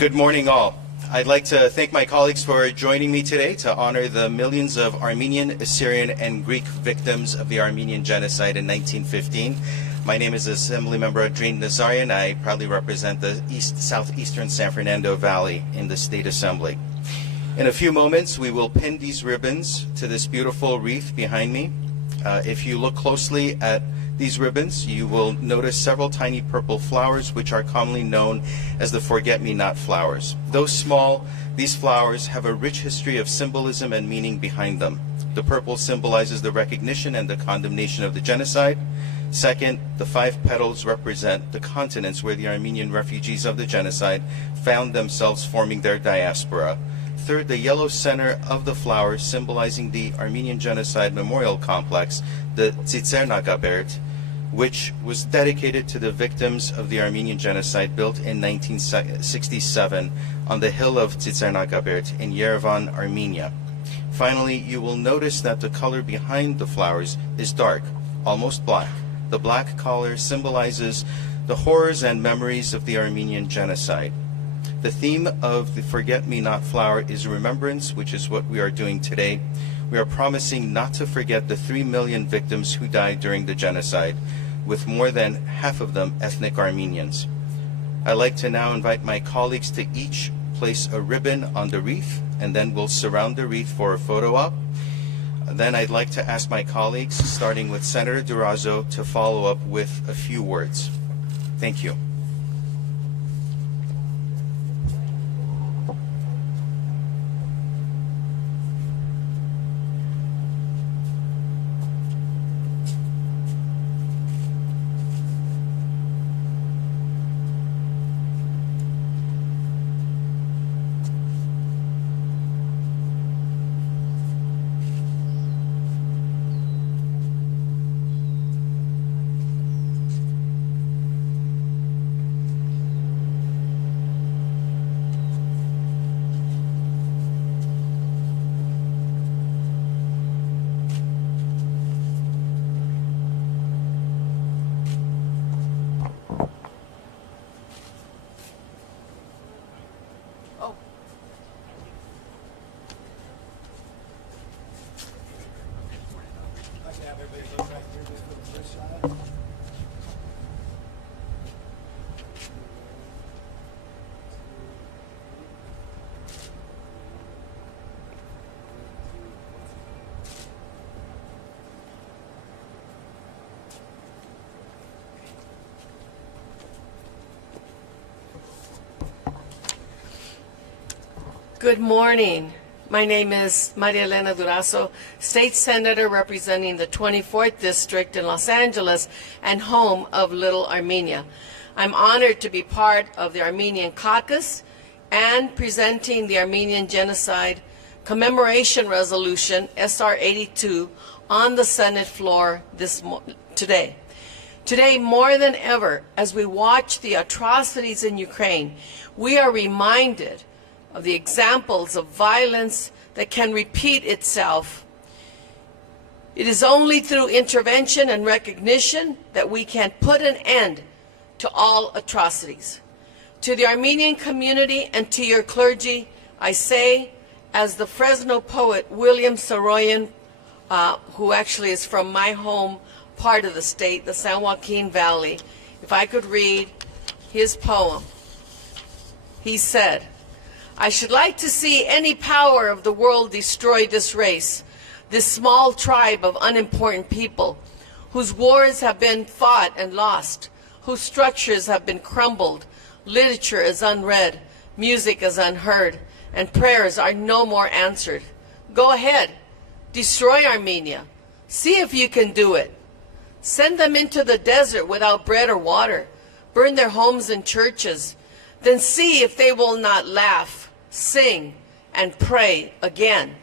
Good morning, all. I'd like to thank my colleagues for joining me today to honor the millions of Armenian, Assyrian, and Greek victims of the Armenian Genocide in 1915. My name is Assemblymember Adrin Nazarian. I proudly represent the southeastern San Fernando Valley in the State Assembly. In a few moments, we will pin these ribbons to this beautiful wreath behind me. If you look closely at these ribbons, you will notice several tiny purple flowers, which are commonly known as the forget-me-not flowers. Though small, these flowers have a rich history of symbolism and meaning behind them. The purple symbolizes the recognition and the condemnation of the genocide. Second, the 5 petals represent the continents where the Armenian refugees of the genocide found themselves forming their diaspora. Third, the yellow center of the flower symbolizing the Armenian Genocide Memorial Complex, the Tzitsernagabert, which was dedicated to the victims of the Armenian Genocide, built in 1967 on the hill of Tzitsernagabert in Yerevan, Armenia. Finally, you will notice that the color behind the flowers is dark, almost black. The black color symbolizes the horrors and memories of the Armenian Genocide. The theme of the Forget-Me-Not flower is remembrance, which is what we are doing today. We are promising not to forget the 3 million victims who died during the genocide, with more than half of them ethnic Armenians. I'd like to now invite my colleagues to each place a ribbon on the wreath, and then we'll surround the wreath for a photo op. Then I'd like to ask my colleagues, starting with Senator Durazo, to follow up with a few words. Thank you. Good morning. My name is Maria Elena Durazo, State Senator representing the 24th District in Los Angeles and home of Little Armenia. I'm honored to be part of the Armenian Caucus and presenting the Armenian Genocide Commemoration Resolution, SR 82, on the Senate floor today. Today, more than ever, as we watch the atrocities in Ukraine, we are reminded of the examples of violence that can repeat itself. It is only through intervention and recognition that we can put an end to all atrocities. To the Armenian community and to your clergy, I say, as the Fresno poet William Saroyan, who actually is from my home part of the state, the San Joaquin Valley, if I could read his poem. He said, "I should like to see any power of the world destroy this race, this small tribe of unimportant people, whose wars have been fought and lost, whose structures have been crumbled, literature is unread, music is unheard, and prayers are no more answered. Go ahead, destroy Armenia. See if you can do it. Send them into the desert without bread or water, burn their homes and churches, then see if they will not laugh, sing, and pray again.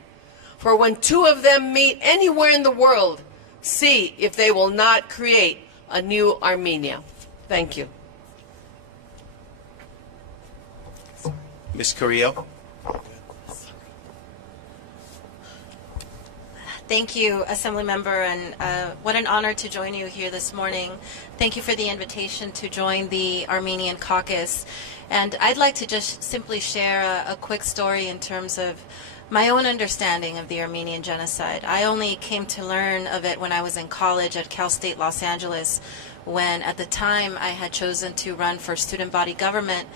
For when 2 of them meet anywhere in the world, see if they will not create a new Armenia." Thank you. Ms. Carrillo. Thank you, Assemblymember, and what an honor to join you here this morning. Thank you for the invitation to join the Armenian caucus. And I'd like to just simply share a quick story in terms of my own understanding of the Armenian Genocide. I only came to learn of it when I was in college at Cal State Los Angeles, when at the time I had chosen to run for student body government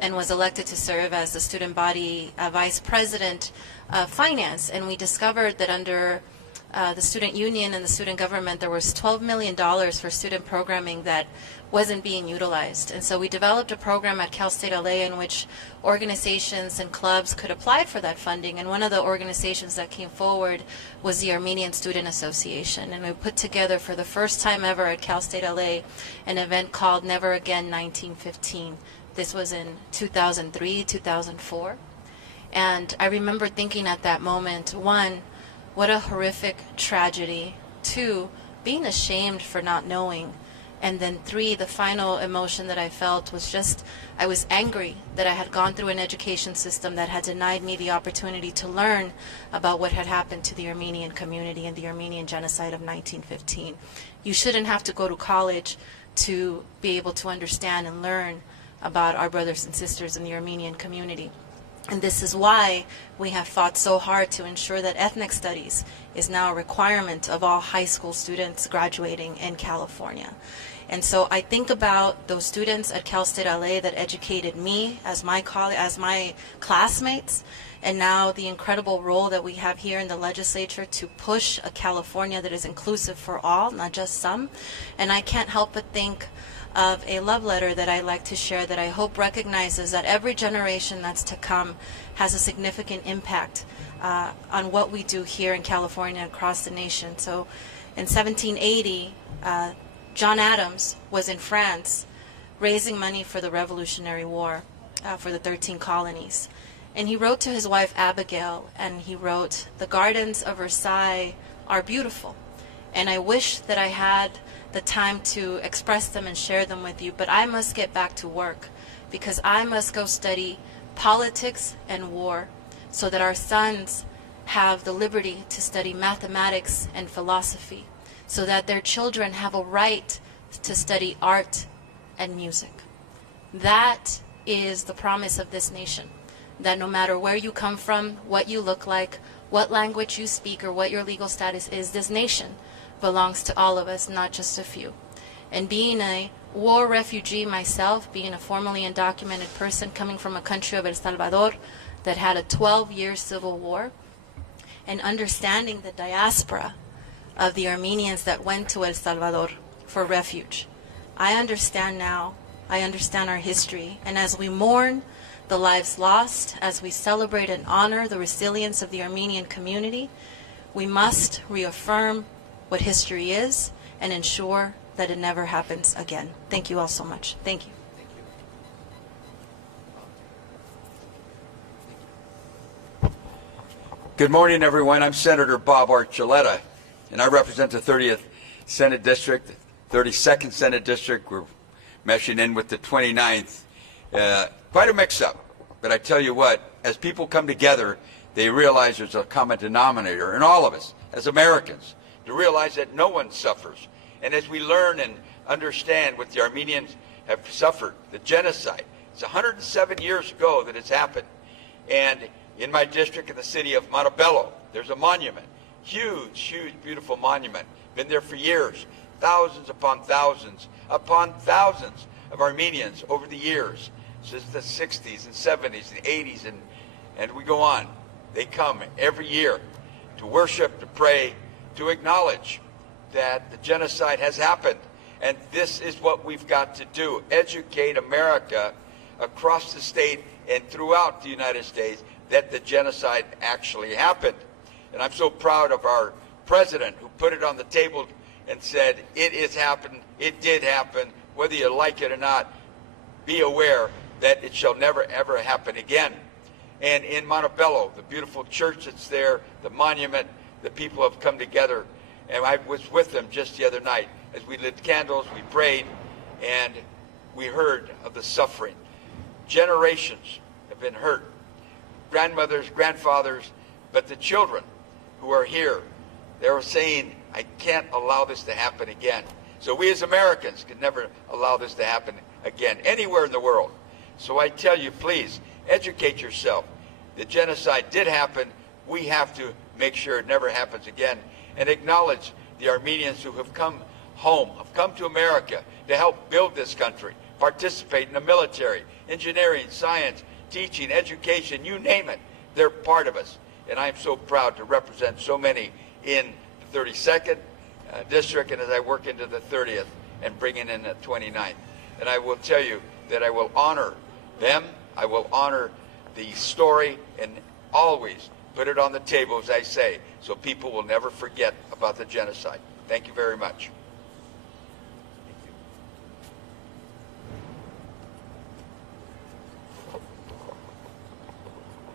and was elected to serve as the student body vice president of finance. And we discovered that under the student union and the student government, there was $12 million for student programming that wasn't being utilized. And so we developed a program at Cal State LA in which organizations and clubs could apply for that funding. And one of the organizations that came forward was the Armenian Student Association. And we put together for the first time ever at Cal State LA an event called Never Again 1915. This was in 2003, 2004. And I remember thinking at that moment, one, what a horrific tragedy. Two, being ashamed for not knowing. And then three, the final emotion that I felt was just, I was angry that I had gone through an education system that had denied me the opportunity to learn about what had happened to the Armenian community and the Armenian Genocide of 1915. You shouldn't have to go to college to be able to understand and learn about our brothers and sisters in the Armenian community. And this is why we have fought so hard to ensure that ethnic studies is now a requirement of all high school students graduating in California. And so I think about those students at Cal State LA that educated me as my classmates, and now the incredible role that we have here in the legislature to push a California that is inclusive for all, not just some. And I can't help but think of a love letter that I like to share that I hope recognizes that every generation that's to come has a significant impact on what we do here in California and across the nation. So in 1780, John Adams was in France raising money for the Revolutionary War for the 13 colonies. And he wrote to his wife Abigail, and he wrote, "The gardens of Versailles are beautiful, and I wish that I had the time to express them and share them with you, but I must get back to work because I must go study politics and war so that our sons have the liberty to study mathematics and philosophy, so that their children have a right to study art and music." That is the promise of this nation, that no matter where you come from, what you look like, what language you speak, or what your legal status is, this nation belongs to all of us, not just a few. And being a war refugee myself, being a formally undocumented person coming from a country of El Salvador that had a 12-year civil war, and understanding the diaspora of the Armenians that went to El Salvador for refuge, I understand now, I understand our history, and as we mourn the lives lost, as we celebrate and honor the resilience of the Armenian community, we must reaffirm what history is and ensure that it never happens again. Thank you all so much. Thank you. Good morning, everyone. I'm Senator Bob Archuleta, and I represent the 30th Senate District, 32nd Senate District. We're meshing in with the 29th. Quite a mix-up, but I tell you what, as people come together, they realize there's a common denominator in all of us as Americans, to realize that no one suffers. And as we learn and understand what the Armenians have suffered, the genocide, it's 107 years ago that it's happened. And in my district in the city of Montebello, there's a monument, huge, huge, beautiful monument, been there for years, thousands upon thousands of Armenians over the years, since the 60s and 70s and 80s, and we go on. They come every year to worship, to pray, to acknowledge that the genocide has happened. And this is what we've got to do, educate America across the state and throughout the United States that the genocide actually happened. And I'm so proud of our president who put it on the table and said, it is happened, it did happen, whether you like it or not, be aware that it shall never ever happen again. And in Montebello, the beautiful church that's there, the monument, the people have come together, and I was with them just the other night as we lit candles, we prayed, and we heard of the suffering. Generations have been hurt, grandmothers, grandfathers, but the children who are here, They were saying, I can't allow this to happen again. So we as Americans can never allow this to happen again, anywhere in the world. So I tell you, please, educate yourself. The genocide did happen. We have to make sure it never happens again, and acknowledge the Armenians who have come home, have come to America to help build this country, participate in the military, engineering, science, teaching, education, you name it. They're part of us. And I'm so proud to represent so many in the 32nd district, and as I work into the 30th and bringing in the 29th. And I will tell you that I will honor them, I will honor the story, and always put it on the table, as I say, so people will never forget about the genocide. Thank you very much.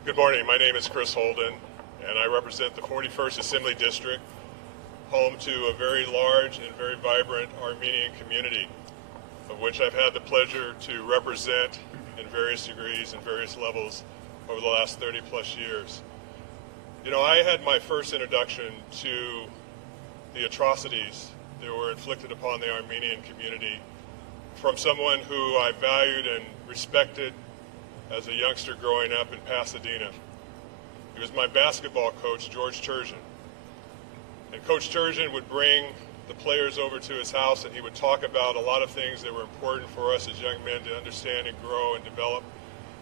Good morning. My name is Chris Holden, and I represent the 41st Assembly District, home to a very large and very vibrant Armenian community, of which I've had the pleasure to represent in various degrees and various levels over the last 30 plus years. You know, I had my first introduction to the atrocities that were inflicted upon the Armenian community from someone who I valued and respected as a youngster growing up in Pasadena. He was my basketball coach, George Turgeon. And Coach Turgeon would bring the players over to his house, and he would talk about a lot of things that were important for us as young men to understand and grow and develop.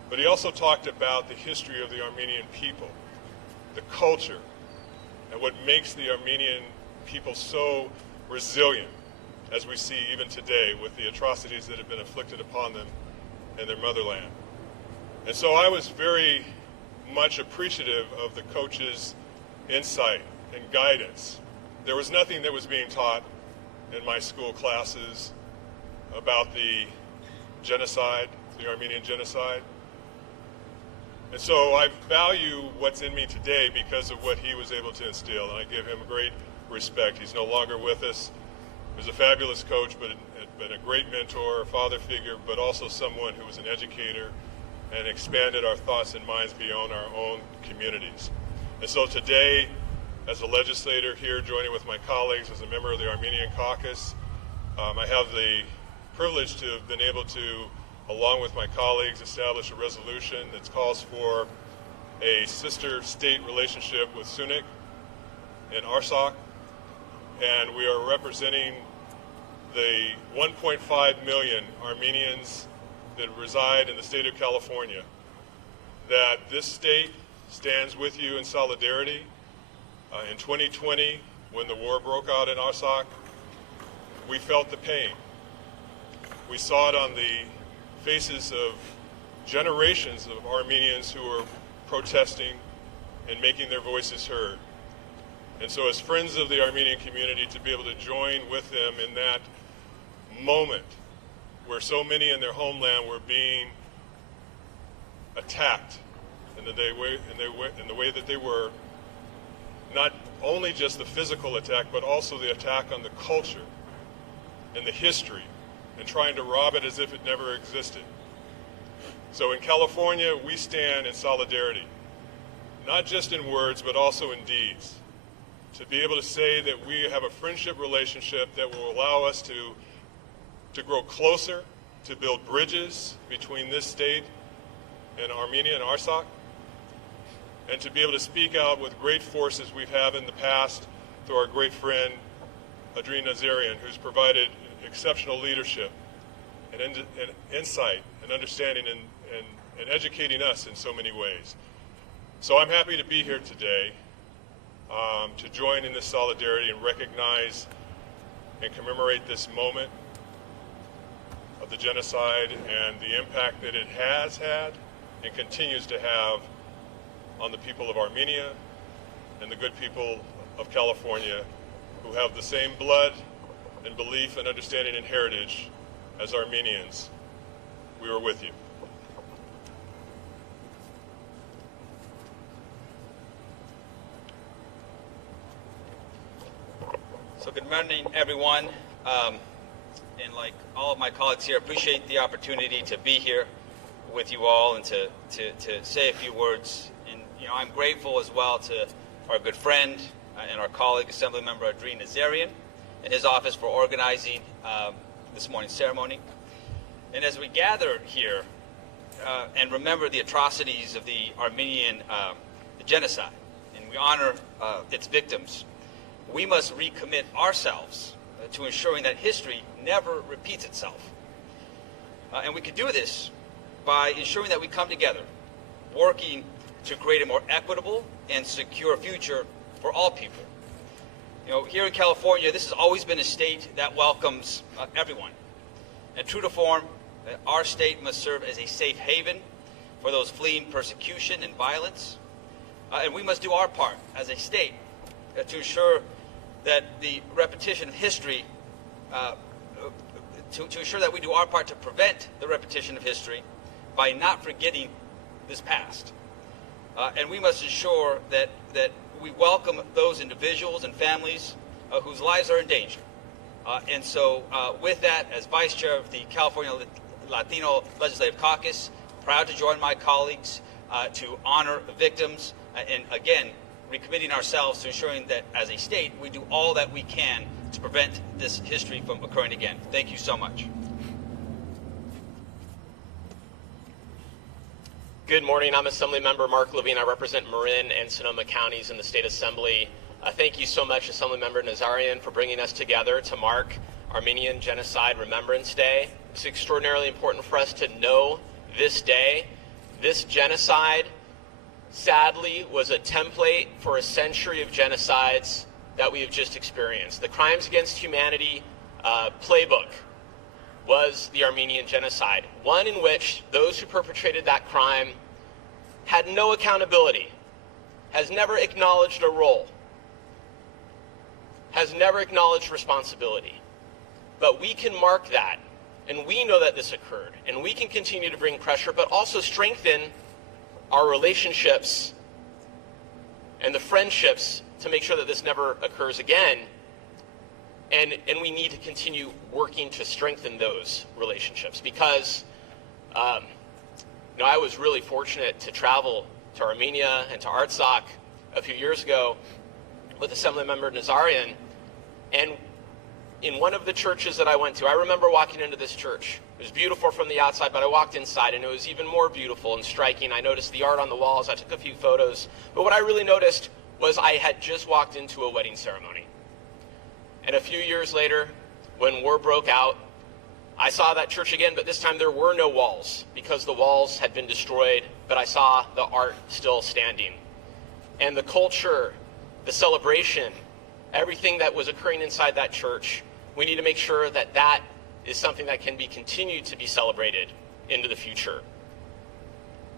But he also talked about the history of the Armenian people, the culture, and what makes the Armenian people so resilient, as we see even today with the atrocities that have been inflicted upon them in their motherland. And so I was very much appreciative of the coach's insight and guidance. There was nothing that was being taught in my school classes about the genocide, the Armenian genocide. And so I value what's in me today because of what he was able to instill, and I give him great respect. He's no longer with us. He was a fabulous coach, but had been a great mentor, a father figure, but also someone who was an educator and expanded our thoughts and minds beyond our own communities. And so today, as a legislator here, joining with my colleagues as a member of the Armenian Caucus, I have the privilege to have been able to, along with my colleagues, establish a resolution that calls for a sister state relationship with Sunik and Artsakh, and we are representing the 1.5 million Armenians that reside in the state of California, that this state stands with you in solidarity. In 2020, when the war broke out in Artsakh, we felt the pain. We saw it on the faces of generations of Armenians who were protesting and making their voices heard. And so as friends of the Armenian community, to be able to join with them in that moment where so many in their homeland were being attacked in the way that they were, not only just the physical attack, but also the attack on the culture and the history, and trying to rob it as if it never existed. So in California, we stand in solidarity, not just in words, but also in deeds, to be able to say that we have a friendship relationship that will allow us to grow closer, to build bridges between this state and Armenia and Artsakh, and to be able to speak out with great force as we've had in the past through our great friend Adrin Nazarian, who's provided exceptional leadership and insight and understanding and educating us in so many ways. So I'm happy to be here today to join in this solidarity and recognize and commemorate this moment of the genocide and the impact that it has had and continues to have on the people of Armenia and the good people of California, who have the same blood and belief and understanding and heritage as Armenians. We are with you. So good morning, everyone. And like all of my colleagues here, appreciate the opportunity to be here with you all and to say a few words. And I'm grateful as well to our good friend and our colleague, Assemblymember Adrin Nazarian, and his office for organizing this morning's ceremony. And as we gather here and remember the atrocities of the Armenian genocide, and we honor its victims, we must recommit ourselves to ensuring that history never repeats itself. And we can do this by ensuring that we come together, working to create a more equitable and secure future for all people. You know, here in California, this has always been a state that welcomes everyone. And true to form, our state must serve as a safe haven for those fleeing persecution and violence. And we must do our part as a state to ensure that the repetition of history, to ensure that we do our part to prevent the repetition of history by not forgetting this past. And we must ensure that we welcome those individuals and families whose lives are in danger. And so with that, as Vice Chair of the California Latino Legislative Caucus, proud to join my colleagues to honor the victims and, again, recommitting ourselves to ensuring that as a state we do all that we can to prevent this history from occurring again. Thank you so much. Good morning. I'm Assemblymember Mark Levine. I represent Marin and Sonoma counties in the State Assembly. Thank you so much, Assemblymember Nazarian, for bringing us together to mark Armenian Genocide Remembrance Day. It's extraordinarily important for us to know this day. This genocide, sadly, was a template for a century of genocides that we have just experienced. The Crimes Against Humanity playbook was the Armenian Genocide, one in which those who perpetrated that crime had no accountability, has never acknowledged a role, has never acknowledged responsibility. But we can mark that, and we know that this occurred, and we can continue to bring pressure, but also strengthen our relationships and the friendships to make sure that this never occurs again. And we need to continue working to strengthen those relationships because I was really fortunate to travel to Armenia and to Artsakh a few years ago with Assemblymember Nazarian. And in one of the churches that I went to, I remember walking into this church. It was beautiful from the outside, but I walked inside and it was even more beautiful and striking. I noticed the art on the walls. I took a few photos. But what I really noticed was I had just walked into a wedding ceremony. And a few years later, when war broke out, I saw that church again, but this time there were no walls because the walls had been destroyed, but I saw the art still standing. And the culture, the celebration, everything that was occurring inside that church, we need to make sure that that is something that can be continued to be celebrated into the future.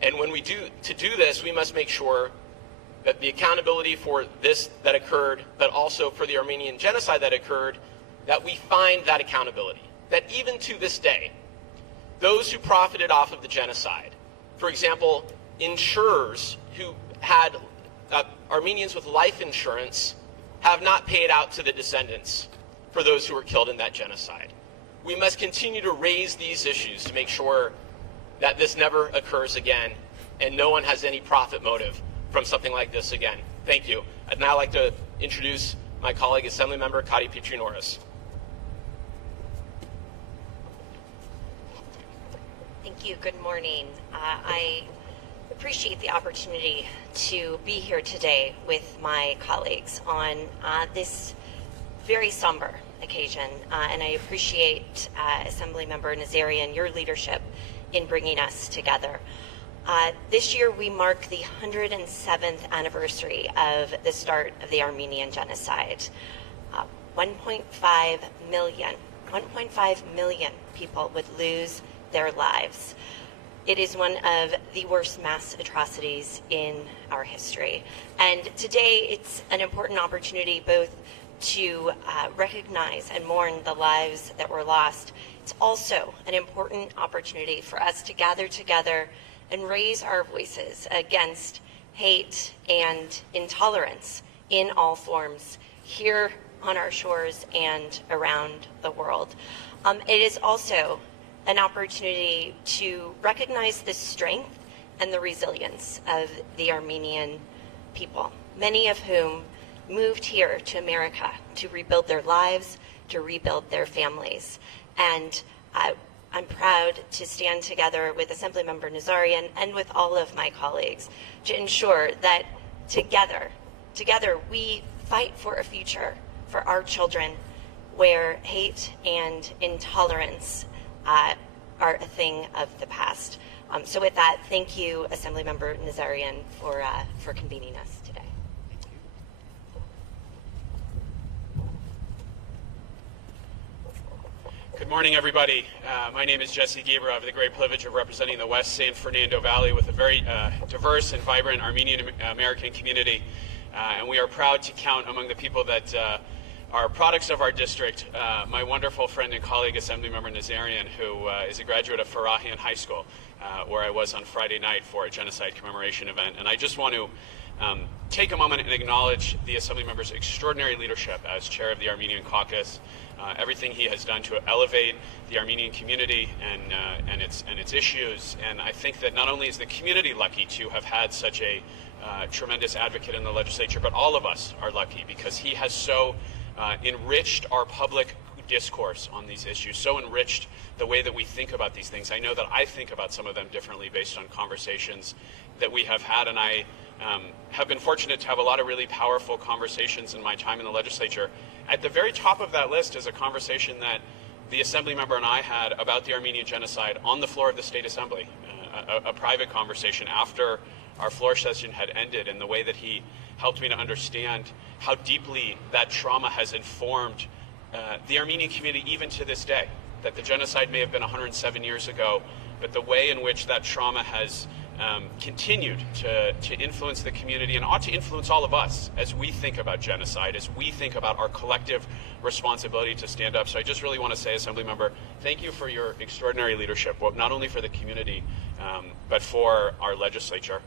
And when we do this, we must make sure that the accountability for this that occurred, but also for the Armenian genocide that occurred, that we find that accountability. That even to this day, those who profited off of the genocide, for example, insurers who had Armenians with life insurance have not paid out to the descendants for those who were killed in that genocide. We must continue to raise these issues to make sure that this never occurs again and no one has any profit motive from something like this again. Thank you. I'd now like to introduce my colleague, Assemblymember Petrinorus. Thank you. Good morning. I appreciate the opportunity to be here today with my colleagues on this very somber occasion, and I appreciate Assemblymember Nazarian, your leadership in bringing us together. This year we mark the 107th anniversary of the start of the Armenian Genocide. 1.5 million people would lose their lives. It is one of the worst mass atrocities in our history. And today it's an important opportunity both to recognize and mourn the lives that were lost. It's also an important opportunity for us to gather together and raise our voices against hate and intolerance in all forms here on our shores and around the world. It is also an opportunity to recognize the strength and the resilience of the Armenian people, many of whom moved here to America to rebuild their lives, to rebuild their families. And I'm proud to stand together with Assemblymember Nazarian and with all of my colleagues to ensure that together we fight for a future for our children where hate and intolerance are a thing of the past. So with that, thank you, Assemblymember Nazarian, for convening us today. Good morning, everybody. My name is Jesse Gieber. I have the great privilege of representing the West San Fernando Valley with a very diverse and vibrant Armenian American community. And we are proud to count among the people that are products of our district, my wonderful friend and colleague, Assemblymember Nazarian, who is a graduate of Farahian High School, where I was on Friday night for a genocide commemoration event. And I just want to take a moment and acknowledge the Assemblymember's extraordinary leadership as chair of the Armenian Caucus, everything he has done to elevate the Armenian community and its issues. And I think that not only is the community lucky to have had such a tremendous advocate in the legislature, but all of us are lucky because he has so enriched our public discourse on these issues, so enriched the way that we think about these things. I know that I think about some of them differently based on conversations that we have had, and I have been fortunate to have a lot of really powerful conversations in my time in the legislature. At the very top of that list is a conversation that the Assemblymember and I had about the Armenian Genocide on the floor of the State Assembly, a private conversation after our floor session had ended, and the way that he helped me to understand how deeply that trauma has informed the Armenian community even to this day. That the genocide may have been 107 years ago, but the way in which that trauma has continued to influence the community and ought to influence all of us as we think about genocide, as we think about our collective responsibility to stand up. So I just really want to say, Assemblymember, thank you for your extraordinary leadership, not only for the community, but for our legislature.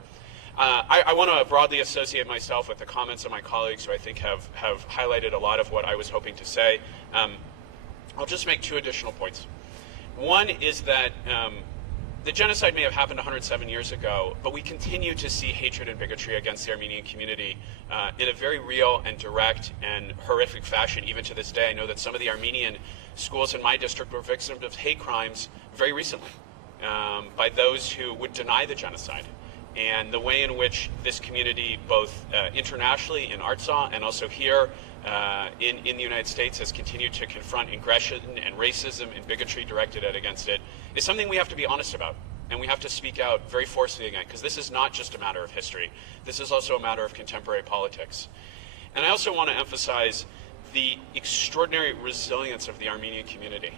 I want to broadly associate myself with the comments of my colleagues who I think have highlighted a lot of what I was hoping to say. I'll just make two additional points. One is that the genocide may have happened 107 years ago, but we continue to see hatred and bigotry against the Armenian community in a very real and direct and horrific fashion even to this day. I know that some of the Armenian schools in my district were victims of hate crimes very recently by those who would deny the genocide. And the way in which this community, both internationally in Artsakh and also here in the United States, has continued to confront aggression and racism and bigotry directed against it, is something we have to be honest about. And we have to speak out very forcefully again, because this is not just a matter of history. This is also a matter of contemporary politics. And I also want to emphasize the extraordinary resilience of the Armenian community.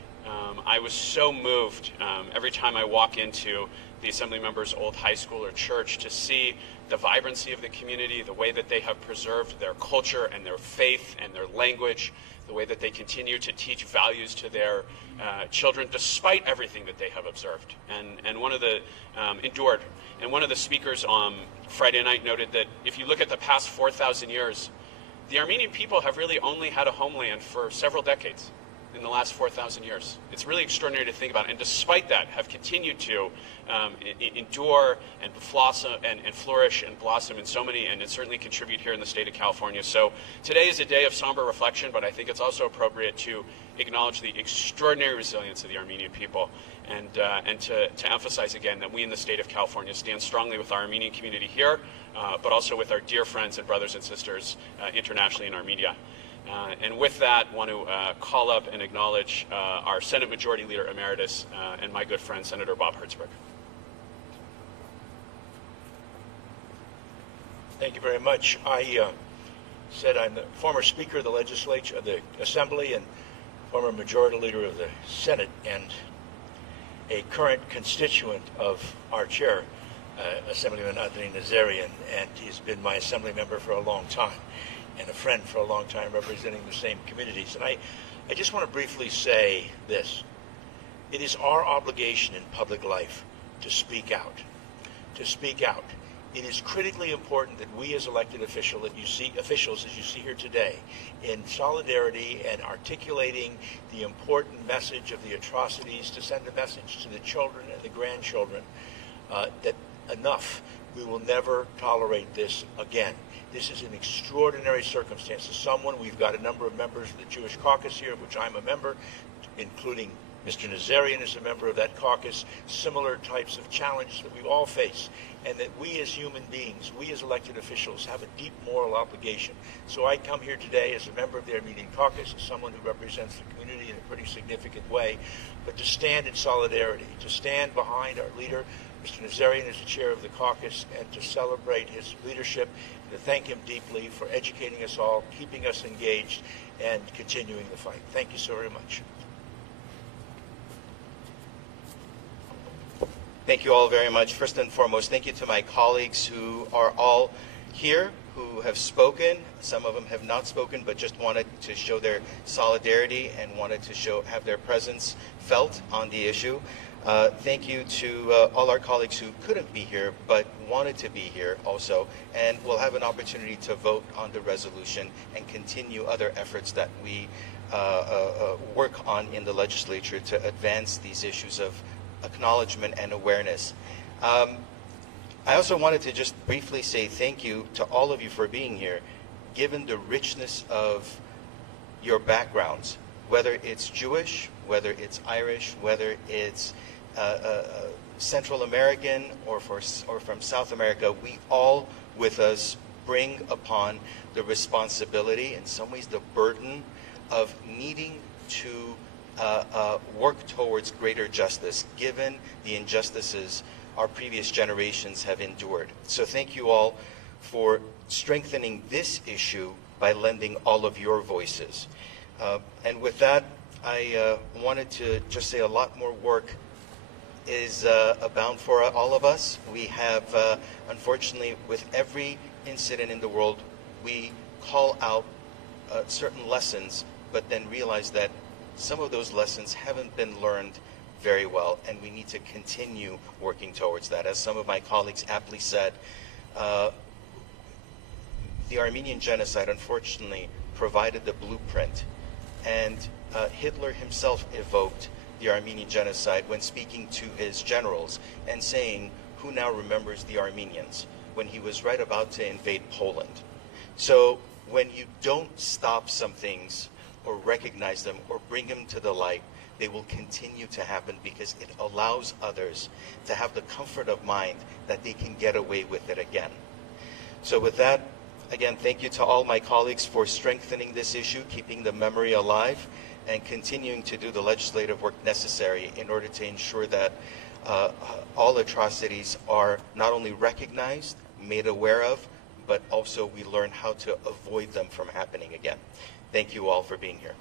I was so moved every time I walk into the Assemblymember's old high school or church to see the vibrancy of the community, the way that they have preserved their culture and their faith and their language, the way that they continue to teach values to their children despite everything that they have observed and one of the endured. And one of the speakers on Friday night noted that if you look at the past 4,000 years, the Armenian people have really only had a homeland for several decades in the last 4,000 years. It's really extraordinary to think about, and despite that have continued to endure and blossom and flourish and blossom in so many, and certainly contribute here in the state of California. So today is a day of somber reflection, but I think it's also appropriate to acknowledge the extraordinary resilience of the Armenian people and to emphasize again that we in the state of California stand strongly with our Armenian community here, but also with our dear friends and brothers and sisters internationally in Armenia. And with that, want to call up and acknowledge our Senate Majority Leader Emeritus and my good friend, Senator Bob Hertzberg. Thank you very much. I said I'm the former Speaker of the Legislature, of the Assembly, and former Majority Leader of the Senate, and a current constituent of our chair, Assemblymember Adrin Nazarian, and he's been my Assembly member for a long time, and a friend for a long time representing the same communities. And I just want to briefly say this. It is our obligation in public life to speak out. To speak out. It is critically important that we as elected officials, as you see here today, in solidarity and articulating the important message of the atrocities, to send a message to the children and the grandchildren that enough. We will never tolerate this again. This is an extraordinary circumstance. As someone, we've got a number of members of the Jewish caucus here, of which I'm a member, including Mr. Nazarian is a member of that caucus, similar types of challenges that we all face, and that we as human beings, we as elected officials, have a deep moral obligation. So I come here today as a member of the Armenian caucus, as someone who represents the community in a pretty significant way, but to stand in solidarity, to stand behind our leader, Mr. Nazarian, as the chair of the caucus, and to celebrate his leadership, and to thank him deeply for educating us all, keeping us engaged, and continuing the fight. Thank you so very much. Thank you all very much. First and foremost, thank you to my colleagues who are all here, who have spoken. Some of them have not spoken, but just wanted to show their solidarity and wanted to have their presence felt on the issue. Thank you to all our colleagues who couldn't be here, but wanted to be here also. And we'll have an opportunity to vote on the resolution and continue other efforts that we work on in the legislature to advance these issues of acknowledgement and awareness. I also wanted to just briefly say thank you to all of you for being here, given the richness of your backgrounds, whether it's Jewish, whether it's Irish, whether it's Central American or from South America. We all with us bring upon the responsibility, in some ways the burden, of needing to work towards greater justice, given the injustices our previous generations have endured. So thank you all for strengthening this issue by lending all of your voices. And with that, I wanted to just say a lot more work is abound for all of us. We have, unfortunately, with every incident in the world, we call out certain lessons, but then realize that some of those lessons haven't been learned very well, and we need to continue working towards that. As some of my colleagues aptly said, the Armenian Genocide, unfortunately, provided the blueprint, and Hitler himself evoked the Armenian Genocide when speaking to his generals and saying, "Who now remembers the Armenians?" when he was right about to invade Poland. So when you don't stop some things or recognize them or bring them to the light, they will continue to happen, because it allows others to have the comfort of mind that they can get away with it again. So with that, again, thank you to all my colleagues for strengthening this issue, keeping the memory alive, and continuing to do the legislative work necessary in order to ensure that all atrocities are not only recognized, made aware of, but also we learn how to avoid them from happening again. Thank you all for being here.